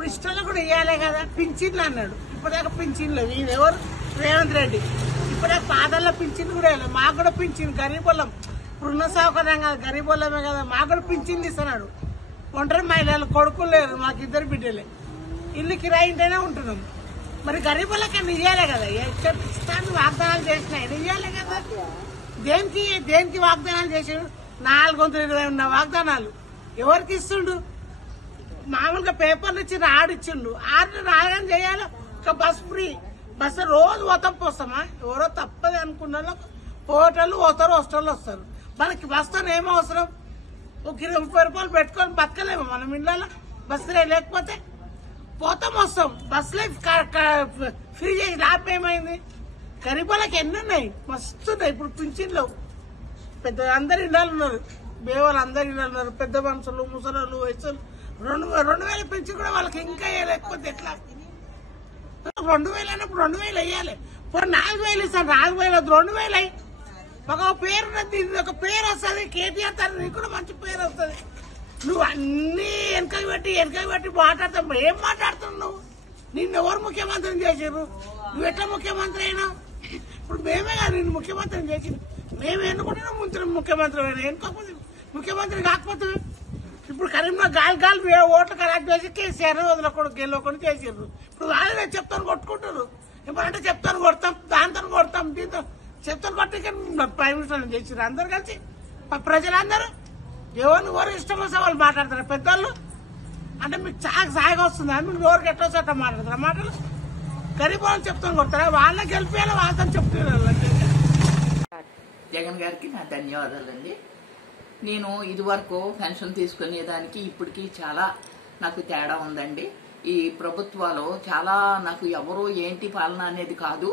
ఇప్పుడు ఇష్టంలో కూడా ఇవ్వాలి కదా. పింఛన్లు అన్నాడు, ఇప్పటిదాకా పింఛన్లు. ఈయన ఎవరు? రేవంత్ రెడ్డి. ఇప్పటిదాకా పాదల్లో పింఛన్లు కూడా వేయలేదు. మాకు కూడా పింఛన్ గరీబోళ్ళం, ఇప్పుడున్న సౌకర్యం కదా, గరీబోళ్ళమే కదా, మాకు కూడా పింఛన్లు ఇస్తున్నాడు. ఒంటరి మహిళలు కొడుకులు లేరు, మాకు 2 బిడ్డలే. ఇల్లు కిరాయి ఇంటేనే ఉంటున్నాం. మరి గరీబులకన్నా ఇవ్వాలి కదా. ఇష్టాన్ని వాగ్దానాలు చేసినాయి, ఇవ్వాలి కదా. దేనికి వాగ్దానాలు చేసాడు? 420 ఉన్న వాగ్దానాలు ఎవరికి ఇస్తుండు? మామూలుగా పేపర్లు ఇచ్చి ఆడిచ్చిండు. రాగానే చేయాలి. ఒక బస్ ఫ్రీ, బస్సు రోజు పోతామా? ఎవరో తప్పది అనుకున్న హోటళ్ళు పోతారు, హాస్టల్లో వస్తారు. మనకి బస్తో ఏమో అవసరం? ఒక 20 రూపాయలు పెట్టుకొని బతకలేము మనం ఇళ్ళలో. బస్సులే లేకపోతే పోతాం వస్తాం. బస్సులే ఫ్రీ చేసి లాభం ఏమైంది? గరీబులకి ఎన్ని ఉన్నాయి? మస్తున్నాయి. ఇప్పుడు పింఛన్లు పెద్ద అందరు ఇళ్ళలు ఉన్నారు, బేవాళ్ళు అందరు ఇళ్ళలు ఉన్నారు. పెద్ద మనుషులు, ముసలు, వయసులు 2000 పెంచి కూడా వాళ్ళకి ఇంకా లేకపోతే ఎట్లా? 2000 అన్నప్పుడు 2000 వేయాలి. ఇప్పుడు 4000 ఇస్తాను, 4000 2000 అయ్యి ఒక పేరు ఉన్నది, ఒక పేరు వస్తుంది. కేటీఆర్ తన నీకు కూడా మంచి పేరు వస్తుంది. నువ్వు అన్ని వెనకకి పెట్టి మాట్లాడతావు. ఏం మాట్లాడుతున్నావు నువ్వు? నిన్ను ఎవరు ముఖ్యమంత్రిని చేసారు? నువ్వు ఎట్లా ముఖ్యమంత్రి అయినావు? ఇప్పుడు మేమే కదా నిన్ను ముఖ్యమంత్రిని చేసింది. మేము ఎన్నుకుంటున్నాం ముఖ్యమంత్రి అయినా. ఎన్నుకోకపోతే ముఖ్యమంత్రి కాకపోతే ఇప్పుడు కరీంనగర్ గాలి ఓట్లు కలెక్ట్ చేసి కేసీఆర్ వదలకూడదు, గెలవకుండా చేసారు. ఇప్పుడు వాళ్ళే చెప్తాను కొట్టుకుంటారు. ఇప్పుడంటే చెప్తాను కొడతాం, దాంతో కొడతాం, దీంతో చెప్తాను కొట్టి ప్రైమ్ మినిస్టర్ చేసారు. అందరు కలిసి ప్రజలందరూ ఎవరు ఇష్టం వస్తే వాళ్ళు మాట్లాడతారు. పెద్దోళ్ళు అంటే మీకు సాయిగా వస్తుందా? మీకు ఎవరికి ఎట్లా వస్తే మాట్లాడతారా? మాటలు గరీబ్ వాళ్ళు చెప్తాను కొడతారా? వాళ్ళే గెలిపేయాలి, వాళ్ళతో చెప్తున్నారు. జగన్ గారికి నా ధన్యవాదాలండి. నేను ఇదివరకు పెన్షన్ తీసుకునేదానికి ఇప్పటికీ చాలా నాకు తేడా ఉందండి. ఈ ప్రభుత్వాలు చాలా నాకు ఎవరో ఏంటి పాలన అనేది కాదు,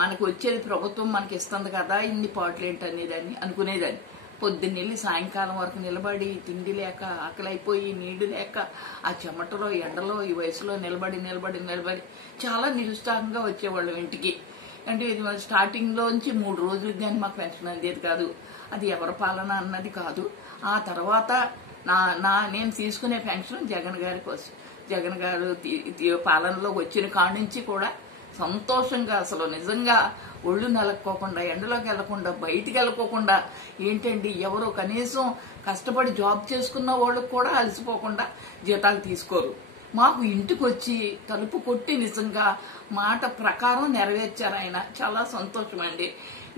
మనకు వచ్చేది ప్రభుత్వం మనకి ఇస్తుంది కదా, ఇన్ని పాటలు ఏంటి అనేదాన్ని అనుకునేదాన్ని. పొద్దున్నెళ్ళి సాయంకాలం వరకు నిలబడి తిండి లేక, ఆకలైపోయి, నీళ్లు లేక, ఆ చెమటలో ఎండలో ఈ వయసులో నిలబడి చాలా నిరుత్సాహంగా వచ్చేవాళ్ళం ఇంటికి. అంటే ఇది స్టార్టింగ్ లోంచి 3 రోజులకి కానీ మాకు పెన్షన్ అందేది కాదు. అది ఎవరి పాలన అన్నది కాదు. ఆ తర్వాత నేను తీసుకునే పెన్షన్ జగన్ గారి కోసం. జగన్ గారు పాలనలో వచ్చిన కాడి నుంచి కూడా సంతోషంగా, అసలు నిజంగా ఒళ్ళు నలక్కోకుండా, ఎండలోకి వెళ్లకుండా, బయటికి వెళ్ళకోకుండా, ఏంటండి ఎవరో కనీసం కష్టపడి జాబ్ చేసుకున్న వాళ్ళకు కూడా అలసిపోకుండా జీతాలు తీసుకోరు. మాకు ఇంటికి వచ్చి తలుపు కొట్టి నిజంగా మాట ప్రకారం నెరవేర్చారు ఆయన. చాలా సంతోషం అండి.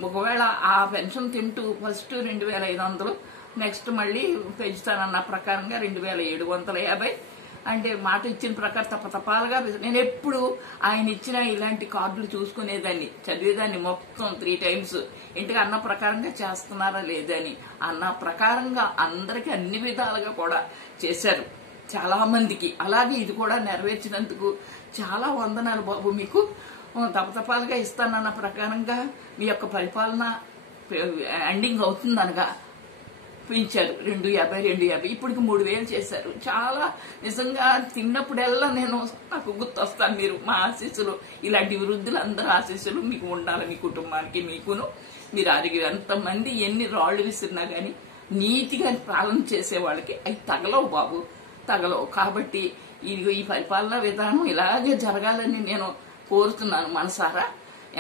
ఒకవేళ ఆ పెన్షన్ తింటూ ఫస్ట్ 2500, నెక్స్ట్ మళ్ళీ పెంచుతానన్న ప్రకారంగా 2750, అంటే మాట ఇచ్చిన ప్రకారం తప్పతపాలుగా నేను ఎప్పుడు ఆయన ఇచ్చిన ఇలాంటి కార్డులు చూసుకునేదాన్ని, చదివేదాన్ని మొత్తం 3 times. ఇంటికి అన్న ప్రకారంగా చేస్తున్నారా లేదని, అన్న ప్రకారంగా అందరికీ అన్ని విధాలుగా కూడా చేశారు చాలా మందికి. అలాగే ఇది కూడా నెరవేర్చినందుకు చాలా వందనాలు బాబు. మీకు తపతపాలుగా ఇస్తానన్న ప్రకారంగా మీ యొక్క పరిపాలన ఎండింగ్ అవుతుందనగా పెంచారు. 250 ఇప్పటికి 3000 చేశారు. చాలా నిజంగా తిన్నప్పుడల్లా నాకు గుర్తొస్తాను. మీరు మా ఆశీస్సులు, ఇలాంటి వృద్ధులందరూ ఆశీస్సులు మీకు ఉండాలి, మీ కుటుంబానికి, మీకును. మీరు ఎంతమంది ఎన్ని రాళ్లు విసిరినా గానీ నీతిగా పాలన చేసే వాళ్ళకి అవి తగలవు బాబు, తగలవు. కాబట్టి ఈ పరిపాలనా విధానం ఇలాగే జరగాలని నేను కోరుతున్నాను మనసారా.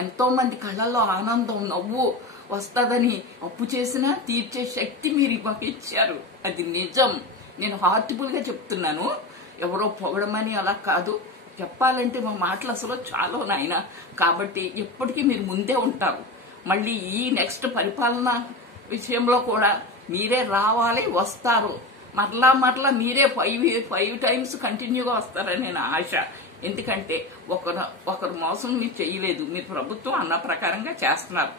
ఎంతో మంది కళ్ళల్లో ఆనందం, నవ్వు వస్తుందని అప్పు చేసినా తీర్చే శక్తి మీరు మాకు ఇచ్చారు. అది నిజం. నేను హార్ట్ఫుల్ గా చెప్తున్నాను, ఎవరో పొగడమని అలా కాదు. చెప్పాలంటే మా మాటలు అసలు చాలా నాయన. కాబట్టి ఎప్పటికీ మీరు ముందే ఉంటారు. మళ్ళీ ఈ నెక్స్ట్ పరిపాలన విషయంలో కూడా మీరే రావాలి, వస్తారు. మరలా మీరే 5 times కంటిన్యూగా వస్తారని నేను ఆశ. ఎందుకంటే ఒకరు మోసం మీరు చేయలేదు. మీరు ప్రభుత్వం అన్న ప్రకారంగా చేస్తున్నారు.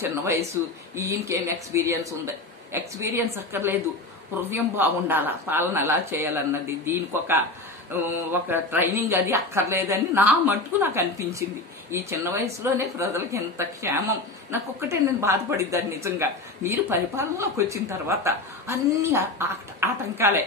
చిన్న వయసు, ఈయనకేం ఎక్స్పీరియన్స్ ఉంది? ఎక్స్పీరియన్స్ అక్కర్లేదు, హృదయం బాగుండాలా, పాలన ఎలా చేయాలన్నది దీనికి ఒక ట్రైనింగ్ అది అక్కర్లేదని నా మట్టుకు నాకు అనిపించింది. ఈ చిన్న వయసులోనే ప్రజలకు ఎంత క్షేమం. నాకు ఒక్కటే నేను బాధపడిద్దాన్ని నిజంగా. మీరు పరిపాలనలోకి వచ్చిన తర్వాత అన్ని ఆటంకాలే.